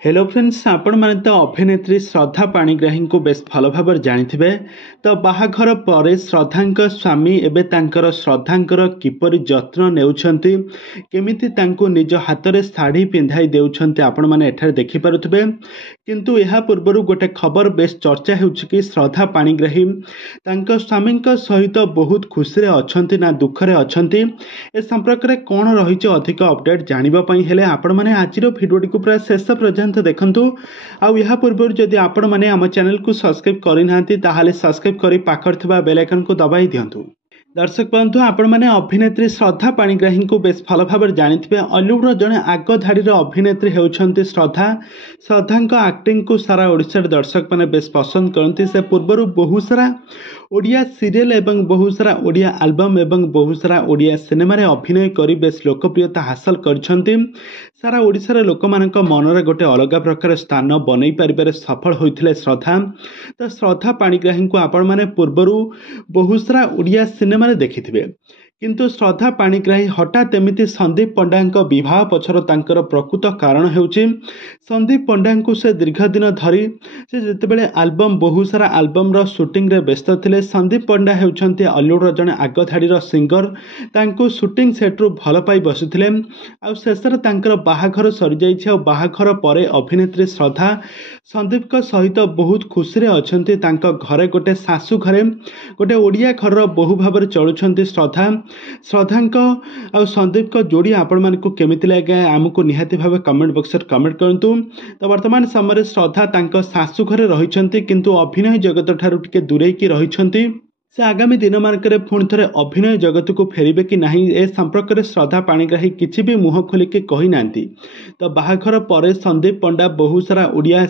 Hello friends आपण माने तो अभिनेत्री श्रद्धा पाणिग्राही को बेस भल भाव जानी तो बाहाघर पर श्रद्धांक स्वामी एबे तांकर श्रद्धांकर किपरि जत्न नेउछंती केमिति तांको निज हाथ में शाढ़ी पिंधाई देउछंती आपण माने एठारे देखि पारुथबे। किंतु यहा पूर्वरु गोटे खबर बेस चर्चा होउछि कि श्रद्धा पाणिग्राही तांको स्वामी सहित बहुत खुशी रे अछंती ना दुख रे अछंती ए संपर्क रे कोन रहिछि अधिक अपडेट जानिबा पई हेले आपण माने आजिरो भिडियोटी को पूरा शेष पर्यंत देखंतु। आउ यहा पूर्व जदि आपण माने हम चैनल को सब्सक्राइब करि नांती ताहाले सब्सक्राइब करी पाखर थिबा बेल आइकन को दबाई दियंतु। दर्शक बंधु आपण मैंने अभिनेत्री श्रद्धा पाणिग्राही को बेस भल भाव जानी हॉलीवुड जड़े आग धाड़ी अभिनेत्री होती श्रद्धा। श्रद्धा एक्टिंग को सारा ओडिशा दर्शक मैंने बेस पसंद करती। से पूर्वर बहुत सारा ओडिया सीरियल एवं बहुत सारा ओडिया एल्बम एवं बहुत सारा ओडिया सिनेमा अभिनय कर बेस लोकप्रियता हासिल करछंती। सारा ओडिशार लोक मानक मनरे गोटे अलग प्रकार स्थान बनई पारिबारे सफल होइथिले श्रद्धा। तो श्रद्धा पाणिग्राही को आपण माने पूर्वरु बहुत सारा ओडिया सिनेमा देखिथिबे। किंतु श्रद्धा पाणिग्राही हठात एमिति संदीप पंडा विवाह पछर तांकर प्रकृत कारण हेउछि संदीप पंडा को से दीर्घ दिन धरी से जेतेबेले एल्बम बहुत सारा एल्बम रो शूटिंग रे व्यस्त थिले। संदीप पंडा हेउछंती हॉलीवुड जने आग धाड़ीर सिंगर। तांको शूटिंग सेट रु भल पाई बसिथिले। आ शेषर तांकर बाहाघर सरी जाइछि। आ बाहाघर परे अभिनेत्री श्रद्धा संदीप का सहित बहुत खुशी रे अछंती। तांको घरे गोटे सासू घरे गोटे ओडिया घर बहु भाव चलुछंती श्रद्धा। श्रद्धा आ संदीप का जोड़ी आपण मानकु केमिति लागे आमको निहाती भाव कमेंट बॉक्स रे कमेंट करंतु। तो वर्तमान समय श्रद्धा तांको सासू घरे रहिछंती किंतु अभिनय जगत ठारू टिके दूरे की रहिछंती। से आगामी दिन मानक पुणी थे अभिनय जगत को फेरबे कि नहीं ए संपर्क में श्रद्धा पाणिग्राही किसी भी मुह खोलिकी कही नांती। तो बाहाघर पर संदीप पंडा बहुत सारा ओडिया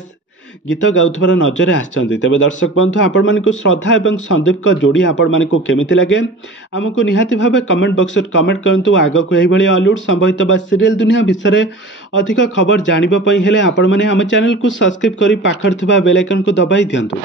गीत गाउथबार नजर आछंती। तेबे दर्शक बंधु आपण मानकु श्रद्धा एवं संदीप का जोड़ी आपण मानकु केमिति लागे आमको निहाती भावे कमेंट बॉक्स रे कमेंट करंतु। आगो को एही भली हॉलीवुड संबंधित बा सीरियल दुनिया विषय अधिक खबर जानिबा पई हेले आपण माने हम चैनल को सब्सक्राइब करी पाखर थिबा बेल आइकन को दबाई दियंतु।